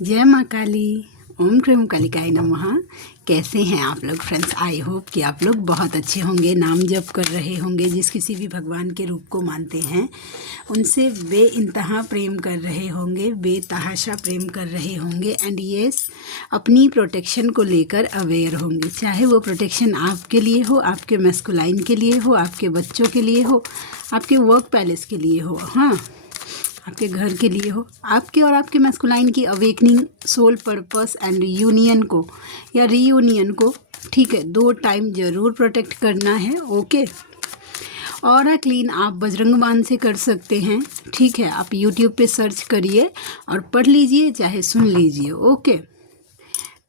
जय माँ काली। ओम क्रीम कालिकाय नमः। कैसे हैं आप लोग फ्रेंड्स? आई होप कि आप लोग बहुत अच्छे होंगे, नाम जप कर रहे होंगे, जिस किसी भी भगवान के रूप को मानते हैं उनसे बेइंतहा प्रेम कर रहे होंगे, बेतहाशा प्रेम कर रहे होंगे एंड यस, अपनी प्रोटेक्शन को लेकर अवेयर होंगे। चाहे वो प्रोटेक्शन आपके लिए हो, आपके मैस्कुलाइन के लिए हो, आपके बच्चों के लिए हो, आपके वर्क पैलेस के लिए हो, हाँ आपके घर के लिए हो, आपके और आपके मैस्कुलाइन की awakening, soul purpose and union को या रीयूनियन को, ठीक है, 2 टाइम ज़रूर प्रोटेक्ट करना है। ओके। ऑरा क्लीन आप बजरंग बाण से कर सकते हैं, ठीक है। आप यूट्यूब पे सर्च करिए और पढ़ लीजिए, चाहे सुन लीजिए। ओके।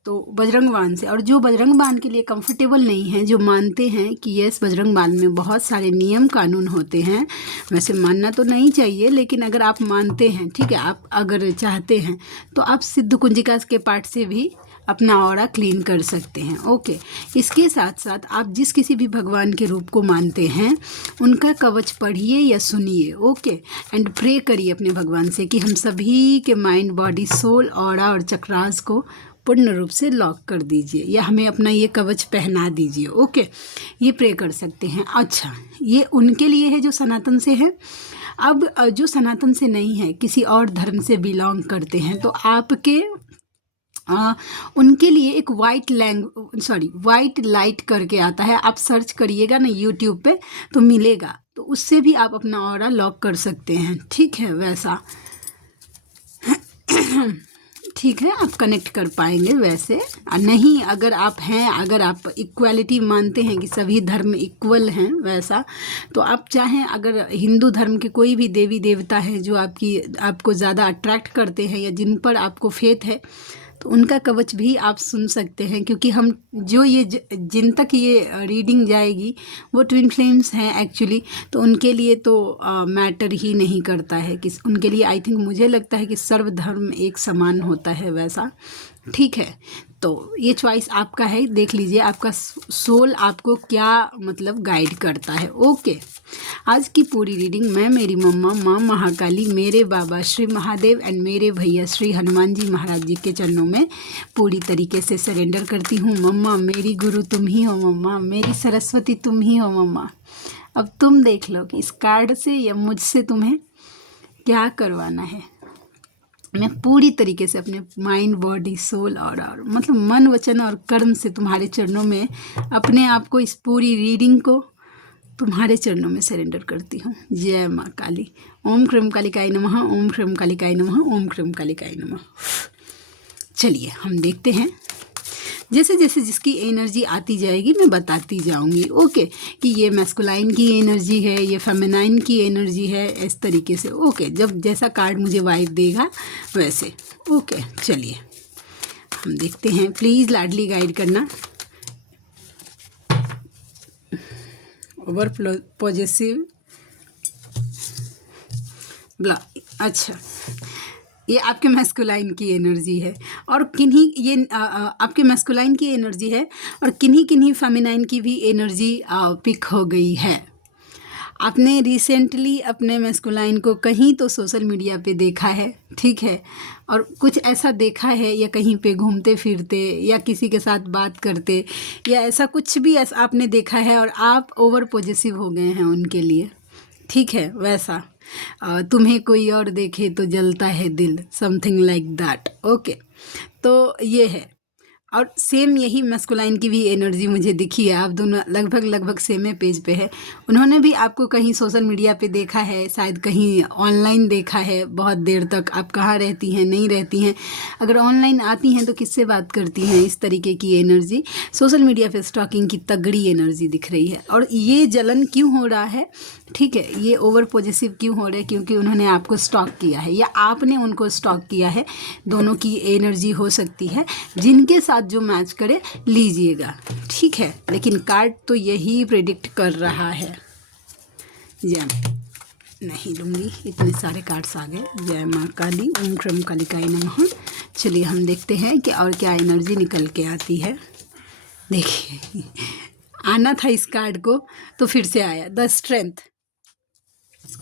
तो बजरंग बाण से, और जो बजरंग बाण के लिए कंफर्टेबल नहीं है, जो मानते हैं कि यस बजरंग बाण में बहुत सारे नियम कानून होते हैं, वैसे मानना तो नहीं चाहिए, लेकिन अगर आप मानते हैं, ठीक है, आप अगर चाहते हैं तो आप सिद्ध कुंजिका के पाठ से भी अपना ऑरा क्लीन कर सकते हैं। ओके। इसके साथ साथ आप जिस किसी भी भगवान के रूप को मानते हैं उनका कवच पढ़िए या सुनिए। ओके। एंड प्रे करिए अपने भगवान से कि हम सभी के माइंड, बॉडी, सोल, ऑरा और चक्रास को पूर्ण रूप से लॉक कर दीजिए, या हमें अपना ये कवच पहना दीजिए। ओके। ये प्रे कर सकते हैं। अच्छा, ये उनके लिए है जो सनातन से है। अब जो सनातन से नहीं है, किसी और धर्म से बिलोंग करते हैं, तो आपके उनके लिए एक वाइट लाइट करके आता है, आप सर्च करिएगा ना यूट्यूब पे तो मिलेगा, तो उससे भी आप अपना ऑरा लॉक कर सकते हैं, ठीक है। वैसा ठीक है, आप कनेक्ट कर पाएंगे वैसे। नहीं, अगर आप इक्वालिटी मानते हैं कि सभी धर्म इक्वल हैं, वैसा तो आप चाहें, अगर हिंदू धर्म के कोई भी देवी देवता है जो आपको ज़्यादा अट्रैक्ट करते हैं या जिन पर आपको फेथ है, तो उनका कवच भी आप सुन सकते हैं, क्योंकि हम जो ये जिन तक ये रीडिंग जाएगी वो ट्विन फ्लेम्स हैं एक्चुअली, तो उनके लिए तो मैटर ही नहीं करता है कि उनके लिए, आई थिंक, मुझे लगता है कि सर्वधर्म एक समान होता है, वैसा, ठीक है। तो ये चॉइस आपका है, देख लीजिए आपका सोल आपको क्या मतलब गाइड करता है। ओके। आज की पूरी रीडिंग मैं मेरी मम्मा माँ महाकाली, मेरे बाबा श्री महादेव एंड मेरे भैया श्री हनुमान जी महाराज जी के चरणों में पूरी तरीके से सरेंडर करती हूँ। मम्मा मेरी गुरु तुम ही हो, मम्मा मेरी सरस्वती तुम ही हो, मम्मा अब तुम देख लो कि इस कार्ड से या मुझसे तुम्हें क्या करवाना है। मैं पूरी तरीके से अपने माइंड, बॉडी, सोल और मतलब मन, वचन और कर्म से तुम्हारे चरणों में अपने आप को, इस पूरी रीडिंग को तुम्हारे चरणों में सरेंडर करती हूँ। जय माँ काली। ओम क्रीम कालिकाय नमः। ओम क्रीम कालिकाय नमः। ओम क्रीम कालिकाय नमः। चलिए हम देखते हैं, जैसे जैसे जिसकी एनर्जी आती जाएगी मैं बताती जाऊंगी। ओके, कि ये मैस्कुलाइन की एनर्जी है, ये फेमिनाइन की एनर्जी है, इस तरीके से। ओके, जब जैसा कार्ड मुझे वाइब देगा वैसे। ओके, चलिए हम देखते हैं। प्लीज़ लाडली गाइड करना। ओवर पॉजिटिव अच्छा, ये आपके मैस्कुलाइन की एनर्जी है, और आपके मैस्कुलाइन की एनर्जी है, और किन्हीं किन्हीं फेमिनाइन की भी एनर्जी पिक हो गई है। आपने रिसेंटली अपने मैस्कुलाइन को कहीं तो सोशल मीडिया पे देखा है, ठीक है, और कुछ ऐसा देखा है, या कहीं पे घूमते फिरते या किसी के साथ बात करते, या ऐसा कुछ भी ऐसा आपने देखा है, और आप ओवर पॉजिटिव हो गए हैं उनके लिए, ठीक है। वैसा तुम्हें कोई और देखे तो जलता है दिल, समथिंग लाइक दैट। ओके, तो ये है, और सेम यही मैस्कुलाइन की भी एनर्जी मुझे दिखी है। आप दोनों लगभग सेम पेज पे है। उन्होंने भी आपको कहीं सोशल मीडिया पे देखा है, शायद कहीं ऑनलाइन देखा है बहुत देर तक। आप कहाँ रहती हैं, नहीं रहती हैं, अगर ऑनलाइन आती हैं तो किससे बात करती हैं, इस तरीके की एनर्जी। सोशल मीडिया पे स्टॉकिंग की तगड़ी एनर्जी दिख रही है। और ये जलन क्यों हो रहा है, ठीक है, ये ओवर पॉजिटिव क्यों हो रहा है, क्योंकि उन्होंने आपको स्टॉक किया है या आपने उनको स्टॉक किया है। दोनों की एनर्जी हो सकती है, जिनके साथ जो मैच करे लीजिएगा, ठीक है। लेकिन कार्ड तो यही प्रेडिक्ट कर रहा है। जय, नहीं लूँगी, इतने सारे कार्ड्स आ गए। जय माँ काली। ओम क्रीम कालिकाय नमः। चलिए हम देखते हैं कि और क्या एनर्जी निकल के आती है। देखिए, आना था इस कार्ड को तो फिर से आया, द स्ट्रेंथ।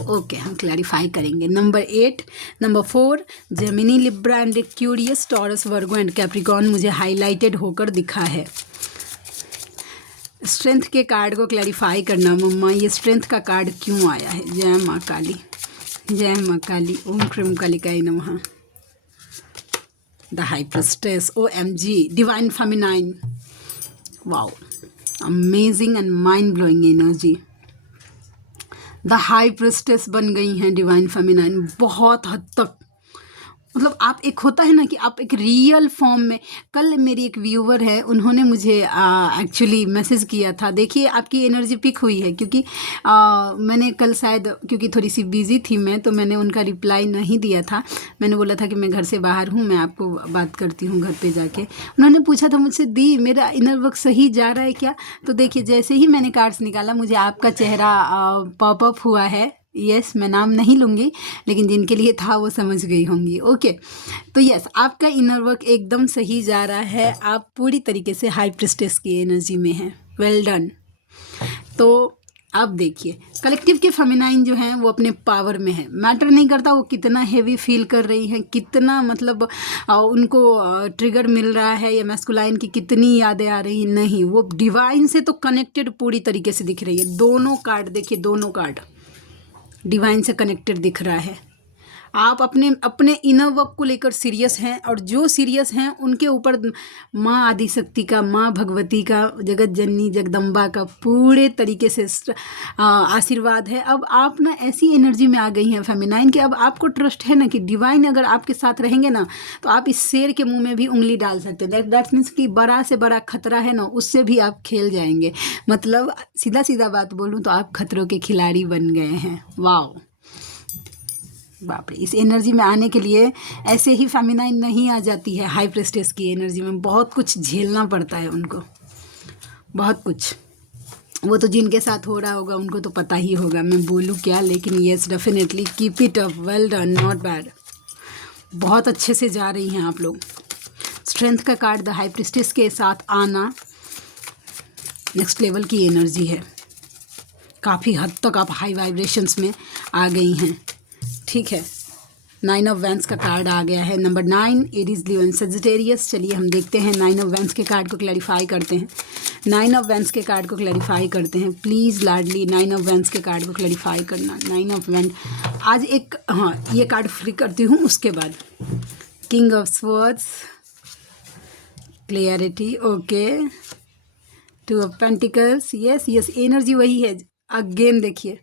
ओके, हम क्लैरिफाई करेंगे। Number 8, number 4 Gemini, Libra and Aquarius, taurus, Virgo and Capricorn मुझे हाईलाइटेड होकर दिखा है। स्ट्रेंथ के कार्ड को क्लैरिफाई करना मम्मा, ये स्ट्रेंथ का कार्ड क्यों आया है? जय माँ काली, जय माँ काली, ओम क्रीम कालिकाई नमः। The high priestess, OMG, divine feminine, wow, amazing and mind blowing energy. The high priestess बन गई हैं डिवाइन फेमिनाइन, बहुत हद तक मतलब आप एक होता है ना कि आप एक रियल फॉर्म में। कल मेरी एक व्यूवर है, उन्होंने मुझे एक्चुअली मैसेज किया था, देखिए आपकी एनर्जी पिक हुई है, क्योंकि मैंने कल शायद, क्योंकि थोड़ी सी बिजी थी मैं, तो मैंने उनका रिप्लाई नहीं दिया था। मैंने बोला था कि मैं घर से बाहर हूँ, मैं आपको बात करती हूँ घर पे जाके। उन्होंने पूछा था मुझसे, दी मेरा इनर वर्क सही जा रहा है क्या? तो देखिए जैसे ही मैंने कार्ड्स निकाला, मुझे आपका चेहरा पॉपअप हुआ है। यस, मैं नाम नहीं लूँगी, लेकिन जिनके लिए था वो समझ गई होंगी। ओके, तो यस, आपका इनर वर्क एकदम सही जा रहा है, आप पूरी तरीके से हाई प्रिस्टेस की एनर्जी में हैं। Well done. तो अब देखिए, कलेक्टिव के फेमिनाइन जो हैं वो अपने पावर में है। मैटर नहीं करता वो कितना हेवी फील कर रही हैं, कितना मतलब उनको ट्रिगर मिल रहा है, या मैस्कुलाइन की कितनी यादें आ रही हैं, नहीं, वो डिवाइन से तो कनेक्टेड पूरी तरीके से दिख रही है। दोनों कार्ड देखिए, दोनों कार्ड डिवाइन से कनेक्टेड दिख रहा है। आप अपने अपने इनर वर्क को लेकर सीरियस हैं, और जो सीरियस हैं उनके ऊपर माँ आदिशक्ति का, माँ भगवती का, जगत जननी जगदम्बा का पूरे तरीके से आशीर्वाद है। अब आप ना ऐसी एनर्जी में आ गई हैं फेमिनाइन कि अब आपको ट्रस्ट है ना कि डिवाइन अगर आपके साथ रहेंगे ना, तो आप इस शेर के मुंह में भी उंगली डाल सकते हैं। दैट मीन्स कि बड़ा से बड़ा खतरा है ना, उससे भी आप खेल जाएंगे। मतलब सीधा सीधा बात बोलूँ तो आप खतरों के खिलाड़ी बन गए हैं। वाओ, बाप रे, इस एनर्जी में आने के लिए ऐसे ही फेमिनाइन नहीं आ जाती है। हाई प्रेस्टेस की एनर्जी में बहुत कुछ झेलना पड़ता है उनको, बहुत कुछ। वो तो जिनके साथ हो रहा होगा उनको तो पता ही होगा, मैं बोलूँ क्या। लेकिन yes, definitely keep it up, well done, not bad, बहुत अच्छे से जा रही हैं आप लोग। स्ट्रेंथ का कार्ड द हाई प्रेस्टेस के साथ आना नेक्स्ट लेवल की एनर्जी है। काफ़ी हद तक आप हाई वाइब्रेशंस में आ गई हैं, ठीक है। 9 ऑफ वैंस का कार्ड आ गया है। Number 9, Aries, Leo and Sagittarius. चलिए हम देखते हैं 9 ऑफ वैंस के कार्ड को क्लैरिफाई करते हैं। 9 ऑफ वैंस के कार्ड को क्लैरिफाई करते हैं प्लीज़ लाडली। 9 ऑफ वैंस के कार्ड को क्लैरिफाई करना। 9 ऑफ वैंस, आज एक, हाँ, ये कार्ड फ्री करती हूँ, उसके बाद king of swords, clarity, okay, 2 of pentacles, yes yes, energy वही है। अगेन देखिए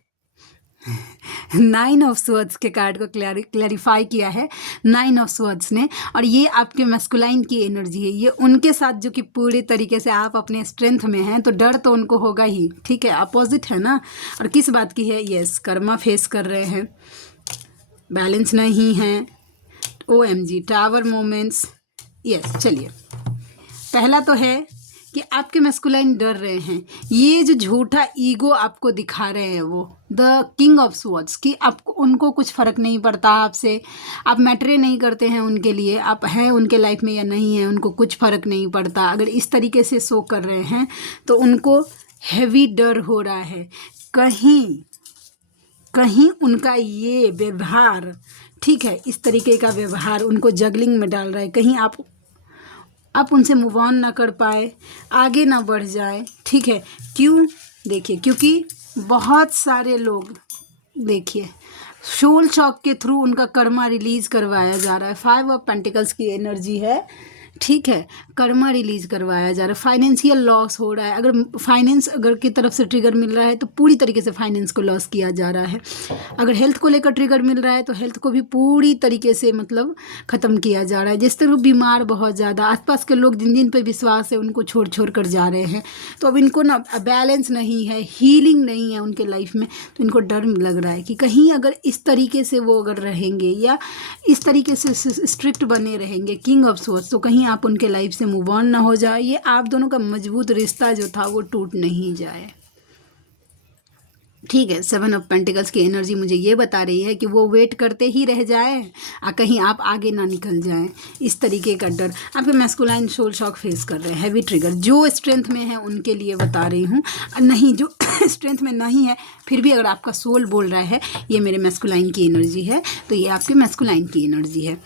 9 ऑफ स्वॉर्ड्स के कार्ड को क्लैरिफाई किया है 9 ऑफ स्वॉर्ड्स ने, और ये आपके मैस्कुलाइन की एनर्जी है। ये उनके साथ जो कि पूरे तरीके से आप अपने स्ट्रेंथ में हैं, तो डर तो उनको होगा ही, ठीक है, अपोजिट है ना। और किस बात की है? यस, कर्मा फेस कर रहे हैं, बैलेंस नहीं है, OMG, टावर मोमेंट्स। यस, चलिए, पहला तो है कि आपके मैस्कुलाइन डर रहे हैं। ये जो झूठा ईगो आपको दिखा रहे हैं वो द किंग ऑफ स्वॉर्ड्स, कि आपको, उनको कुछ फ़र्क नहीं पड़ता आपसे, आप मैटरे नहीं करते हैं उनके लिए, आप हैं उनके लाइफ में या नहीं है, उनको कुछ फ़र्क नहीं पड़ता। अगर इस तरीके से शो कर रहे हैं तो उनको हैवी डर हो रहा है, कहीं कहीं उनका ये व्यवहार, ठीक है, इस तरीके का व्यवहार उनको जगलिंग में डाल रहा है। कहीं आप उनसे मूव ऑन ना कर पाए, आगे ना बढ़ जाए, ठीक है। क्यों? देखिए, क्योंकि बहुत सारे लोग, देखिए, सोल चॉक के थ्रू उनका कर्मा रिलीज करवाया जा रहा है। 5 ऑफ पेंटिकल्स की एनर्जी है, ठीक है, कर्मा रिलीज करवाया जा रहा है। फाइनेंशियल लॉस हो रहा है, अगर फाइनेंस अगर की तरफ से ट्रिगर मिल रहा है तो पूरी तरीके से फाइनेंस को लॉस किया जा रहा है। अगर हेल्थ को लेकर ट्रिगर मिल रहा है तो हेल्थ को भी पूरी तरीके से मतलब ख़त्म किया जा रहा है। जिस तरह बीमार बहुत ज़्यादा, आसपास के लोग जिन जिन पे विश्वास है उनको छोड़ छोड़ कर जा रहे हैं, तो अब इनको ना बैलेंस नहीं है, हीलिंग नहीं है उनके लाइफ में, तो इनको डर लग रहा है कि कहीं अगर इस तरीके से वो अगर रहेंगे या इस तरीके से स्ट्रिक्ट बने रहेंगे किंग ऑफ स्वॉर्ड्स, तो कहीं आप उनके लाइफ से मूव ऑन ना हो जाए, ये आप दोनों का मजबूत रिश्ता जो था वो टूट नहीं जाए। ठीक है। 7 ऑफ पेंटिकल्स की एनर्जी मुझे ये बता रही है कि वो वेट करते ही रह जाए और कहीं आप आगे ना निकल जाएं, इस तरीके का डर। आपके मैस्कुलाइन सोल शॉक फेस कर रहे हैं, हैवी ट्रिगर। जो स्ट्रेंथ में है उनके लिए बता रही हूँ, नहीं जो स्ट्रेंथ में नहीं है फिर भी अगर आपका सोल बोल रहा है ये मेरे मैस्कुलाइन की एनर्जी है, तो ये आपके मैस्कुलाइन की एनर्जी है।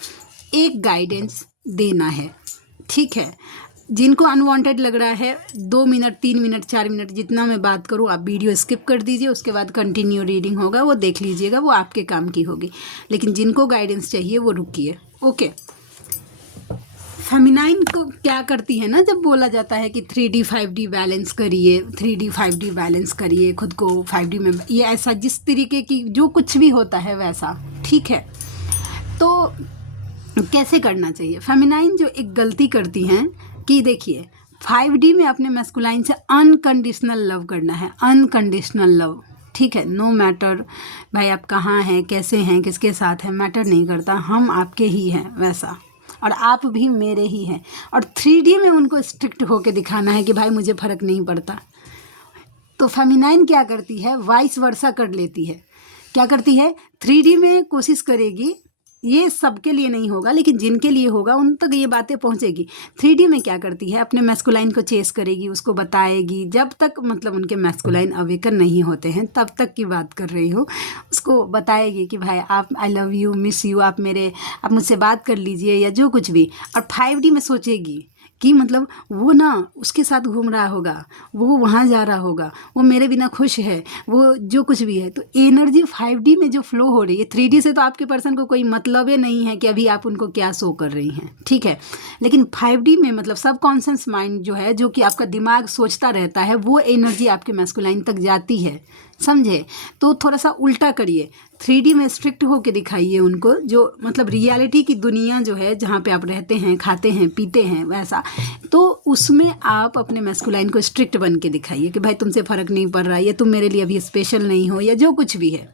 एक गाइडेंस देना है, ठीक है। जिनको अनवांटेड लग रहा है 2 मिनट 3 मिनट 4 मिनट जितना मैं बात करूँ आप वीडियो स्किप कर दीजिए, उसके बाद कंटिन्यू रीडिंग होगा वो देख लीजिएगा, वो आपके काम की होगी। लेकिन जिनको गाइडेंस चाहिए वो रुकिए। ओके। फेमिनाइन को क्या करती है ना, जब बोला जाता है कि 3D 5D बैलेंस करिए, 3D 5D बैलेंस करिए खुद को 5D में, ये ऐसा जिस तरीके की जो कुछ भी होता है वैसा, ठीक है। तो कैसे करना चाहिए? फेमिनाइन जो एक गलती करती हैं कि देखिए 5D में अपने मैस्कुलाइन से अनकंडीशनल लव करना है, अनकंडीशनल लव, ठीक है। नो मैटर भाई आप कहाँ हैं, कैसे हैं, किसके साथ हैं, मैटर नहीं करता, हम आपके ही हैं वैसा, और आप भी मेरे ही हैं। और 3D में उनको स्ट्रिक्ट होके दिखाना है कि भाई मुझे फ़र्क नहीं पड़ता। तो फेमिनाइन क्या करती है, वाइस वर्सा कर लेती है। क्या करती है, 3D में कोशिश करेगी, ये सबके लिए नहीं होगा लेकिन जिनके लिए होगा उन तक ये बातें पहुंचेगी। 3D में क्या करती है, अपने मैस्कुलाइन को चेस करेगी, उसको बताएगी, जब तक मतलब उनके मैस्कुलाइन अवेकन नहीं होते हैं तब तक की बात कर रही हो, उसको बताएगी कि भाई आप I love you, miss you, आप मुझसे बात कर लीजिए या जो कुछ भी। और 5D में सोचेगी कि मतलब वो ना उसके साथ घूम रहा होगा, वो वहाँ जा रहा होगा, वो मेरे बिना खुश है, वो जो कुछ भी है। तो एनर्जी 5D में जो फ्लो हो रही है, 3D से तो आपके पर्सन को कोई मतलब ही नहीं है कि अभी आप उनको क्या शो कर रही हैं, ठीक है। लेकिन 5D में मतलब सबकॉन्शियस माइंड जो है, जो कि आपका दिमाग सोचता रहता है, वो एनर्जी आपके मैस्कुलाइन तक जाती है, समझे। तो थोड़ा सा उल्टा करिए, 3D में स्ट्रिक्ट होके दिखाइए उनको, जो मतलब रियलिटी की दुनिया जो है जहाँ पे आप रहते हैं, खाते हैं, पीते हैं वैसा। तो उसमें आप अपने मैस्कुलाइन को स्ट्रिक्ट बन के दिखाइए कि भाई तुमसे फ़र्क नहीं पड़ रहा, या तुम मेरे लिए अभी स्पेशल नहीं हो, या जो कुछ भी है,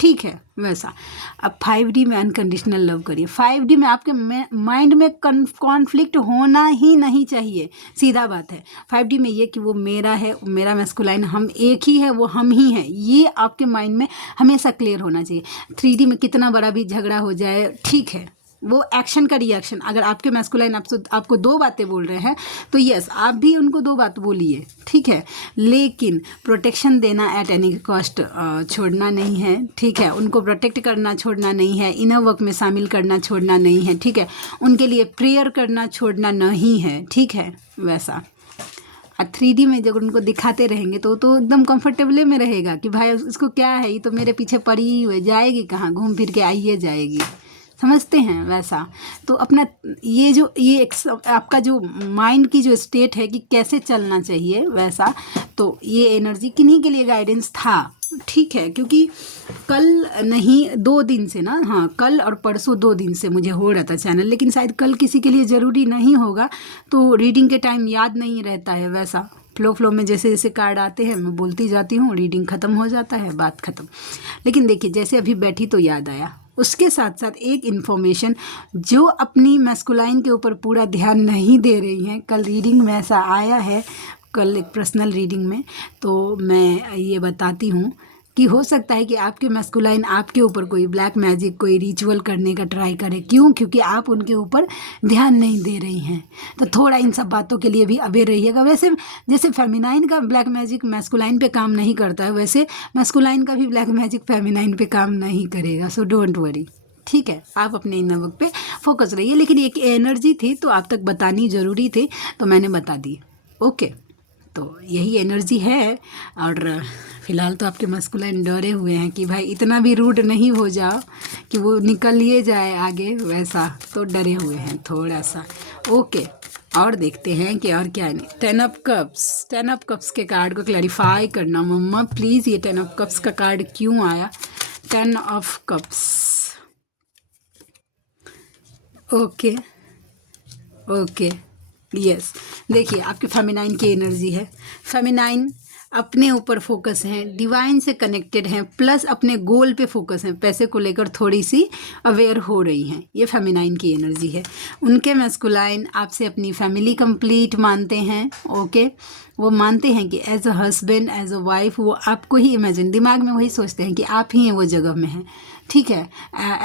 ठीक है वैसा। अब 5D में अनकंडीशनल लव करिए। 5D में आपके माइंड में कॉन्फ्लिक्ट होना ही नहीं चाहिए, सीधा बात है। 5D में ये कि वो मेरा है, मेरा मैस्कुलाइन, हम एक ही है, वो हम ही हैं, ये आपके माइंड में हमेशा क्लियर होना चाहिए। 3D में कितना बड़ा भी झगड़ा हो जाए, ठीक है, वो एक्शन का रिएक्शन। अगर आपके मैस्कुलाइन आपको 2 बातें बोल रहे हैं तो यस आप भी उनको 2 बात बोलिए, ठीक है। लेकिन प्रोटेक्शन देना एट एनी कॉस्ट छोड़ना नहीं है, ठीक है। उनको प्रोटेक्ट करना छोड़ना नहीं है, इनर वर्क में शामिल करना छोड़ना नहीं है, ठीक है। उनके लिए प्रेयर करना छोड़ना नहीं है, ठीक है वैसा। और 3D में जब उनको दिखाते रहेंगे तो एकदम कंफर्टेबल में रहेगा कि भाई उसको क्या है, ये तो मेरे पीछे पड़ी ही हुई, जाएगी कहाँ, घूम फिर के आइए जाएगी, समझते हैं वैसा। तो अपना ये आपका जो माइंड की जो स्टेट है कि कैसे चलना चाहिए वैसा, तो ये एनर्जी किन्हीं के लिए गाइडेंस था, ठीक है। क्योंकि कल नहीं 2 दिन से ना, हाँ कल और परसों 2 दिन से मुझे हो रहा था चैनल, लेकिन शायद कल किसी के लिए ज़रूरी नहीं होगा, तो रीडिंग के टाइम याद नहीं रहता है वैसा। फ्लो में जैसे जैसे कार्ड आते हैं मैं बोलती जाती हूँ, रीडिंग ख़त्म हो जाता है, बात ख़त्म। लेकिन देखिए जैसे अभी बैठी तो याद आया। उसके साथ साथ एक इन्फॉर्मेशन, जो अपनी मैस्कुलाइन के ऊपर पूरा ध्यान नहीं दे रही हैं, कल रीडिंग में ऐसा आया है, कल एक पर्सनल रीडिंग में, तो मैं ये बताती हूँ कि हो सकता है कि आपके मैस्कुलाइन आपके ऊपर कोई ब्लैक मैजिक, कोई रिचुअल करने का ट्राई करे। क्यों? क्योंकि आप उनके ऊपर ध्यान नहीं दे रही हैं। तो थोड़ा इन सब बातों के लिए भी अवेयर रहिएगा। वैसे जैसे फेमिनाइन का ब्लैक मैजिक मैस्कुलाइन पे काम नहीं करता है, वैसे मैस्कुलाइन का भी ब्लैक मैजिक फेमिनाइन पे काम नहीं करेगा। सो डोंट वरी, ठीक है। आप अपने इनर वर्क पे फोकस रहिए। लेकिन एक एनर्जी थी तो आप तक बतानी ज़रूरी थी, तो मैंने बता दी। ओके, तो यही एनर्जी है। और फिलहाल तो आपके मैस्कुलाइन डरे हुए हैं कि भाई इतना भी रूड नहीं हो जाओ कि वो निकल लिए जाए आगे वैसा, तो डरे हुए हैं थोड़ा सा। ओके, और देखते हैं कि और क्या नहीं। 10 ऑफ कप्स, 10 ऑफ कप्स के कार्ड को क्लैरिफाई करना मम्मा प्लीज़। ये 10 ऑफ कप्स का कार्ड क्यों आया? 10 of cups, okay okay, yes. देखिए आपके फेमिनाइन की एनर्जी है। फेमिनाइन अपने ऊपर फोकस हैं, डिवाइन से कनेक्टेड हैं, प्लस अपने गोल पे फोकस हैं, पैसे को लेकर थोड़ी सी अवेयर हो रही हैं। ये फेमिनाइन की एनर्जी है। उनके मैस्कुलाइन आपसे अपनी फैमिली कंप्लीट मानते हैं। ओके, वो मानते हैं कि as a husband, as a wife वो आपको ही इमेजिन, दिमाग में वही सोचते हैं कि आप ही हैं वो जगह में हैं। ठीक है,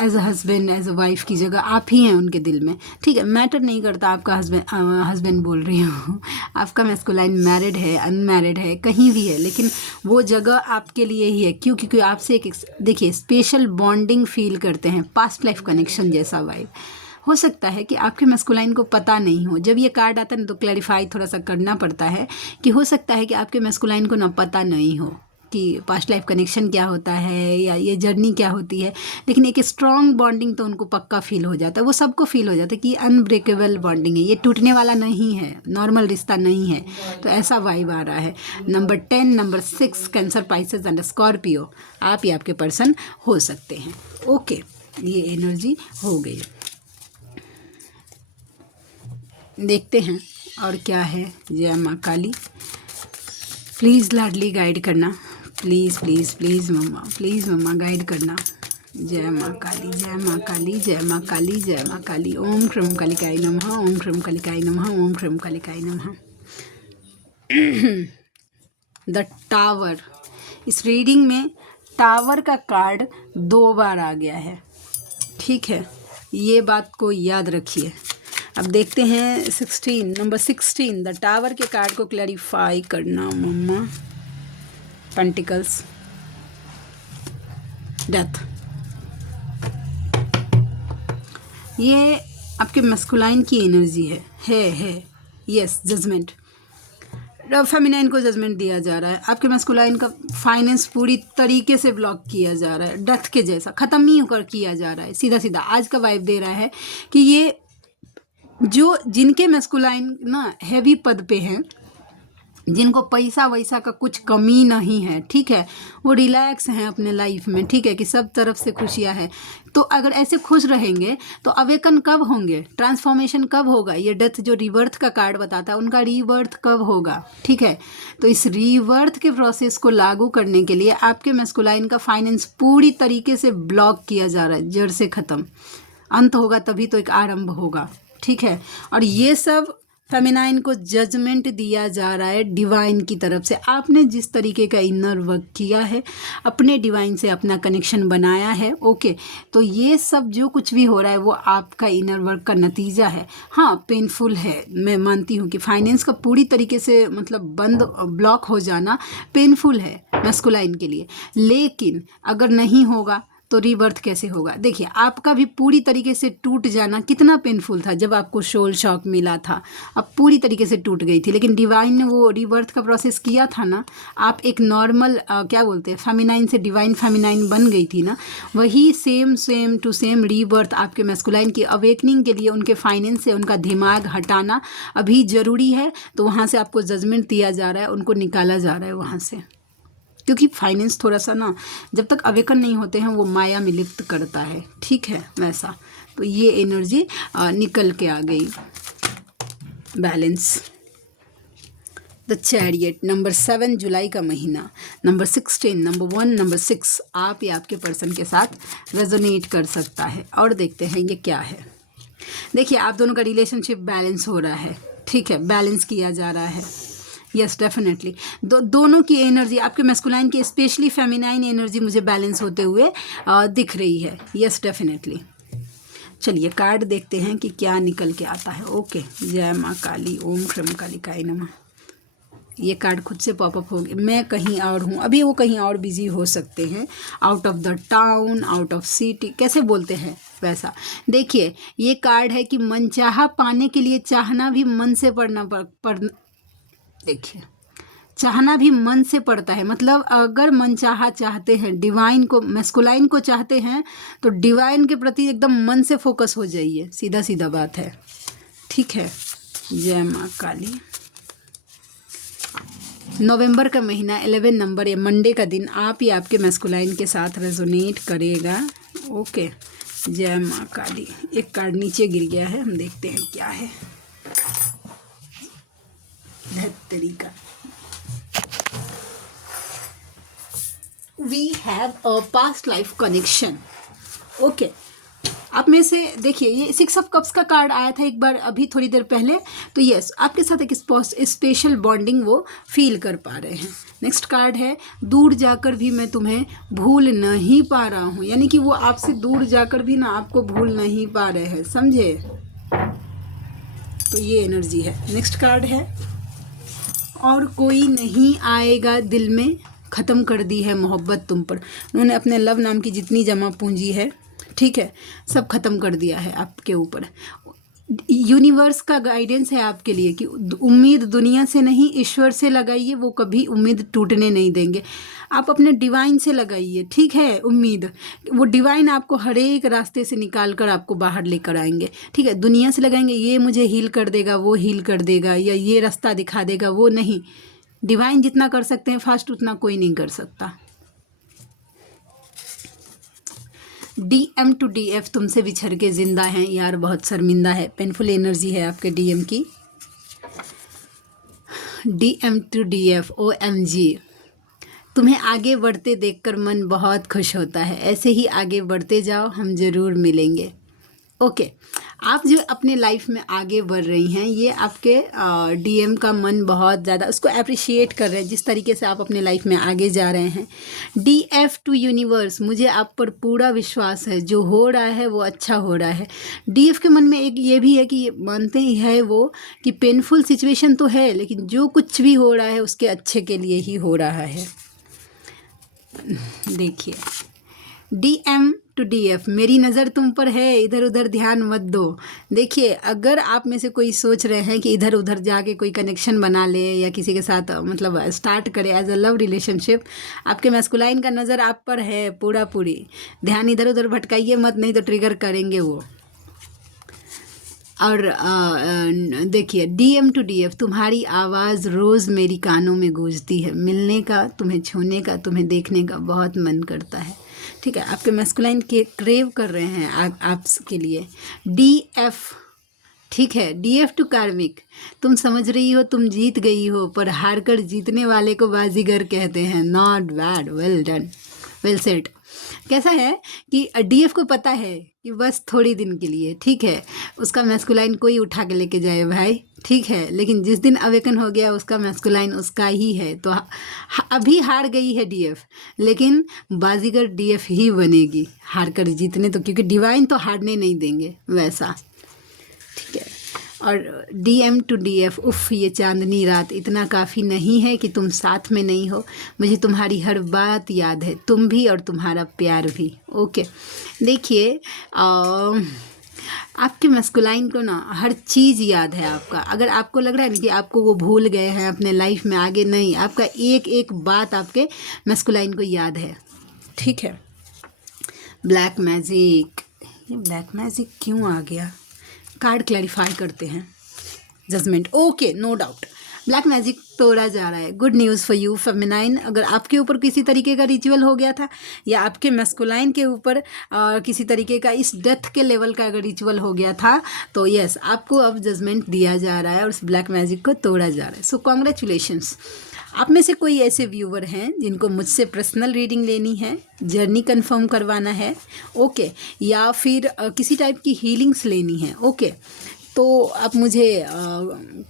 as a husband, as a wife की जगह आप ही हैं उनके दिल में। ठीक है, मैटर नहीं करता आपका हस्बैंड बोल रही हूँ, आपका मैस्कुलाइन मैरिड है, अनमैरिड है, कहीं भी है, लेकिन वो जगह आपके लिए ही है। क्यों? क्योंकि आपसे एक देखिए स्पेशल बॉन्डिंग फील करते हैं, पास्ट लाइफ कनेक्शन जैसा वाइब। हो सकता है कि आपके मैस्कुलाइन को पता नहीं हो। जब ये कार्ड आता है ना तो क्लैरिफाई थोड़ा सा करना पड़ता है कि हो सकता है कि आपके मैस्कुलाइन को ना पता नहीं हो कि पास्ट लाइफ कनेक्शन क्या होता है या ये जर्नी क्या होती है, लेकिन एक स्ट्रॉन्ग बॉन्डिंग तो उनको पक्का फील हो जाता है। वो सबको फील हो जाता है कि अनब्रेकेबल बॉन्डिंग है, ये टूटने वाला नहीं है, नॉर्मल रिश्ता नहीं है। तो ऐसा वाइब आ रहा है। Number 10, number 6 cancer, Pisces and Scorpio, आप ही आपके पर्सन हो सकते हैं। ओके, ये एनर्जी हो गई। देखते हैं और क्या है। जय माँ काली, प्लीज़ लाडली गाइड करना, please please please mama, please mama guide करना। जय माँ काली, जय माँ काली, जय माँ काली, जय माँ काली। ओम क्रम कालिकाय नमः, ओम क्रम कालिकाय नमः, ओम क्रम कालिकाय नमः। द टावर, इस रीडिंग में टावर का कार्ड 2 बार आ गया है। ठीक है, ये बात को याद रखिए। अब देखते हैं 16, नंबर 16, द टावर के कार्ड को क्लैरिफाई करना मम्मा। पेंटिकल्स, डेथ, ये आपके मस्कुलाइन की एनर्जी है। यस, जजमेंट, फेमिनाइन को जजमेंट दिया जा रहा है। आपके मस्कुलाइन का फाइनेंस पूरी तरीके से ब्लॉक किया जा रहा है, डेथ के जैसा ख़त्म ही होकर किया जा रहा है। सीधा सीधा आज का वाइब दे रहा है कि ये जो जिनके मस्कुलाइन ना हैवी पद पे हैं, जिनको पैसा वैसा का कुछ कमी नहीं है, ठीक है, वो रिलैक्स हैं अपने लाइफ में, ठीक है, कि सब तरफ से खुशियाँ हैं। तो अगर ऐसे खुश रहेंगे तो अवेकन कब होंगे, ट्रांसफॉर्मेशन कब होगा? ये डेथ जो रीबर्थ का कार्ड बताता है, उनका रीबर्थ कब होगा? ठीक है, तो इस रीबर्थ के प्रोसेस को लागू करने के लिए आपके मैस्कुलाइन का फाइनेंस पूरी तरीके से ब्लॉक किया जा रहा है, जड़ से ख़त्म। अंत होगा तभी तो एक आरंभ होगा। ठीक है, और ये सब फेमिनाइन को जजमेंट दिया जा रहा है डिवाइन की तरफ से। आपने जिस तरीके का इनर वर्क किया है, अपने डिवाइन से अपना कनेक्शन बनाया है, ओके, तो ये सब जो कुछ भी हो रहा है वो आपका इनर वर्क का नतीजा है। हाँ, पेनफुल है, मैं मानती हूँ कि फाइनेंस का पूरी तरीके से मतलब बंद, ब्लॉक हो जाना पेनफुल है मैस्कुलाइन के लिए, लेकिन अगर नहीं होगा तो रीबर्थ कैसे होगा? देखिए, आपका भी पूरी तरीके से टूट जाना कितना पेनफुल था जब आपको सोल शॉक मिला था, अब पूरी तरीके से टूट गई थी, लेकिन डिवाइन ने वो रीबर्थ का प्रोसेस किया था ना, आप एक नॉर्मल क्या बोलते हैं, फेमिनाइन से डिवाइन फेमिनाइन बन गई थी ना, वही सेम टू सेम रीबर्थ आपके मैस्कुलाइन की अवेकनिंग के लिए उनके फाइनेंस से उनका दिमाग हटाना अभी ज़रूरी है। तो वहाँ से आपको जजमेंट दिया जा रहा है, उनको निकाला जा रहा है वहाँ से, क्योंकि फाइनेंस थोड़ा सा ना जब तक अवेकन नहीं होते हैं वो माया में लिप्त करता है। ठीक है, वैसा तो ये एनर्जी निकल के आ गई। बैलेंस, द चैरियट, नंबर 7 जुलाई का महीना, नंबर 16, नंबर 1, नंबर 6 आप या आपके पर्सन के साथ रेजोनेट कर सकता है। और देखते हैं ये क्या है। देखिए, आप दोनों का रिलेशनशिप बैलेंस हो रहा है, ठीक है, बैलेंस किया जा रहा है। यस, डेफिनेटली दोनों की एनर्जी, आपके मैस्कुलाइन की स्पेशली फेमिनाइन एनर्जी मुझे बैलेंस होते हुए दिख रही है। Yes, definitely. चलिए कार्ड देखते हैं कि क्या निकल के आता है। ओके, जय माँ काली, ओम क्रम कालिकाय नमः। ये कार्ड खुद से पॉपअप हो गया। मैं कहीं और हूँ अभी, वो कहीं और बिजी हो सकते हैं, out of the town, out of city, कैसे बोलते हैं वैसा। देखिए, ये कार्ड है कि मनचाहा पाने के लिए चाहना भी मन से देखिए, चाहना भी मन से पड़ता है। मतलब अगर मनचाहा चाहते हैं, डिवाइन को, मैस्कुलाइन को चाहते हैं, तो डिवाइन के प्रति एकदम मन से फोकस हो जाइए, सीधा सीधा बात है। ठीक है, जय माँ काली। नवंबर का महीना, 11 नंबर, या मंडे का दिन आप ही आपके मैस्कुलाइन के साथ रेजोनेट करेगा। ओके, जय माँ काली। एक कार्ड नीचे गिर गया है, हम देखते हैं क्या है। बेहतरीन का we have a past life connection. Okay, आप में से देखिए, ये 6 ऑफ कप्स का कार्ड आया था एक बार अभी थोड़ी देर पहले, तो यस आपके साथ एक स्पेशल बॉन्डिंग वो फील कर पा रहे हैं। नेक्स्ट कार्ड है दूर जाकर भी मैं तुम्हें भूल नहीं पा रहा हूँ, यानी कि वो आपसे दूर जाकर भी ना आपको भूल नहीं पा रहे हैं, समझे? तो ये एनर्जी है। नेक्स्ट कार्ड है और कोई नहीं आएगा दिल में, ख़त्म कर दी है मोहब्बत तुम पर। उन्होंने अपने लव नाम की जितनी जमा पूंजी है, ठीक है, सब ख़त्म कर दिया है आपके ऊपर। यूनिवर्स का गाइडेंस है आपके लिए कि उम्मीद दुनिया से नहीं, ईश्वर से लगाइए, वो कभी उम्मीद टूटने नहीं देंगे। आप अपने डिवाइन से लगाइए, ठीक है, उम्मीद। वो डिवाइन आपको हर एक रास्ते से निकाल कर आपको बाहर लेकर आएंगे, ठीक है। दुनिया से लगाएंगे ये मुझे हील कर देगा, वो हील कर देगा, या ये रास्ता दिखा देगा, वो नहीं। डिवाइन जितना कर सकते हैं फास्ट, उतना कोई नहीं कर सकता। DM टू DF तुमसे बिछड़ के जिंदा हैं यार, बहुत शर्मिंदा है, पेनफुल एनर्जी है आपके DM की। DM टू DF OMG, तुम्हें आगे बढ़ते देखकर मन बहुत खुश होता है, ऐसे ही आगे बढ़ते जाओ, हम ज़रूर मिलेंगे। ओके, आप जो अपने लाइफ में आगे बढ़ रही हैं, ये आपके DM का मन बहुत ज़्यादा उसको अप्रिशिएट कर रहे हैं, जिस तरीके से आप अपने लाइफ में आगे जा रहे हैं। DF टू यूनिवर्स, मुझे आप पर पूरा विश्वास है, जो हो रहा है वो अच्छा हो रहा है। DF के मन में एक ये भी है कि ये मानते ही है वो कि पेनफुल सिचुएशन तो है, लेकिन जो कुछ भी हो रहा है उसके अच्छे के लिए ही हो रहा है। देखिए, DM टू DF, मेरी नज़र तुम पर है, इधर उधर ध्यान मत दो। देखिए, अगर आप में से कोई सोच रहे हैं कि इधर उधर जाके कोई कनेक्शन बना ले या किसी के साथ मतलब स्टार्ट करे एज अ लव रिलेशनशिप, आपके मैस्कुलाइन का नज़र आप पर है पूरा पूरी। ध्यान इधर उधर भटकाइए मत, नहीं तो ट्रिगर करेंगे वो। और देखिए, DM टू DF, तुम्हारी आवाज़ रोज़ मेरी कानों में गूंजती है, मिलने का, तुम्हें छूने का, तुम्हें देखने का बहुत मन करता है, ठीक है। आपके मैस्कुलाइन के क्रेव कर रहे हैं आपके लिए। DF, ठीक है। DF टू कार्मिक, तुम समझ रही हो तुम जीत गई हो, पर हार कर जीतने वाले को बाजीगर कहते हैं। Not bad, well done, well set. कैसा है कि DF को पता है कि बस थोड़ी दिन के लिए, ठीक है, उसका मैस्कुलाइन कोई उठा के लेके जाए भाई, ठीक है, लेकिन जिस दिन अवेकन हो गया उसका मैस्कुलाइन उसका ही है। तो अभी हार गई है DF, लेकिन बाजीगर DF ही बनेगी, हार कर जीतने तो, क्योंकि डिवाइन तो हारने नहीं देंगे वैसा, ठीक है। और DM टू DF, उफ़ ये चांदनी रात इतना काफ़ी नहीं है कि तुम साथ में नहीं हो, मुझे तुम्हारी हर बात याद है, तुम भी और तुम्हारा प्यार भी। ओके, देखिए आपके मैस्कुलाइन को ना हर चीज़ याद है आपका। अगर आपको लग रहा है ना कि आपको वो भूल गए हैं अपने लाइफ में आगे, नहीं, आपका एक एक बात आपके मैस्कुलाइन को याद है, ठीक है। ब्लैक मैजिक, ये ब्लैक मैजिक क्यों आ गया? कार्ड क्लैरिफाई करते हैं। Judgement, okay, no doubt, black magic तोड़ा जा रहा है। Good news for you feminine. अगर आपके ऊपर किसी तरीके का रिचुअल हो गया था, या आपके मैस्कुलाइन के ऊपर किसी तरीके का इस डेथ के लेवल का अगर रिचुअल हो गया था, तो यस, आपको अब जजमेंट दिया जा रहा है और उस ब्लैक मैजिक को तोड़ा जा रहा है। सो कॉन्ग्रेचुलेशंस। आप में से कोई ऐसे व्यूवर हैं जिनको मुझसे पर्सनल रीडिंग लेनी है, जर्नी कंफर्म करवाना है, ओके, या फिर किसी टाइप की हीलिंग्स लेनी है, ओके, तो आप मुझे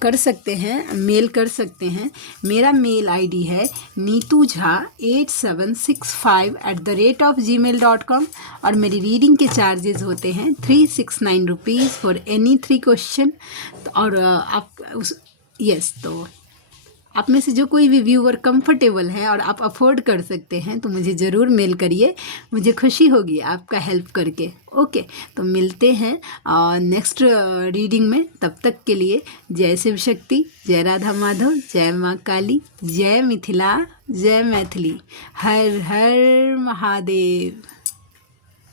कर सकते हैं, मेल कर सकते हैं। मेरा मेल ID है neetujha8765@gmail.com, और मेरी रीडिंग के चार्जेस होते हैं 369 रुपीज़ फॉर एनी 3 क्वेश्चन। और आप तो आप में से जो कोई भी व्यूवर कंफर्टेबल है और आप अफोर्ड कर सकते हैं, तो मुझे ज़रूर मेल करिए, मुझे खुशी होगी आपका हेल्प करके। ओके, तो मिलते हैं नेक्स्ट रीडिंग में। तब तक के लिए जय शिव शक्ति, जय राधा माधव, जय माँ काली, जय मिथिला, जय मैथिली, हर हर महादेव।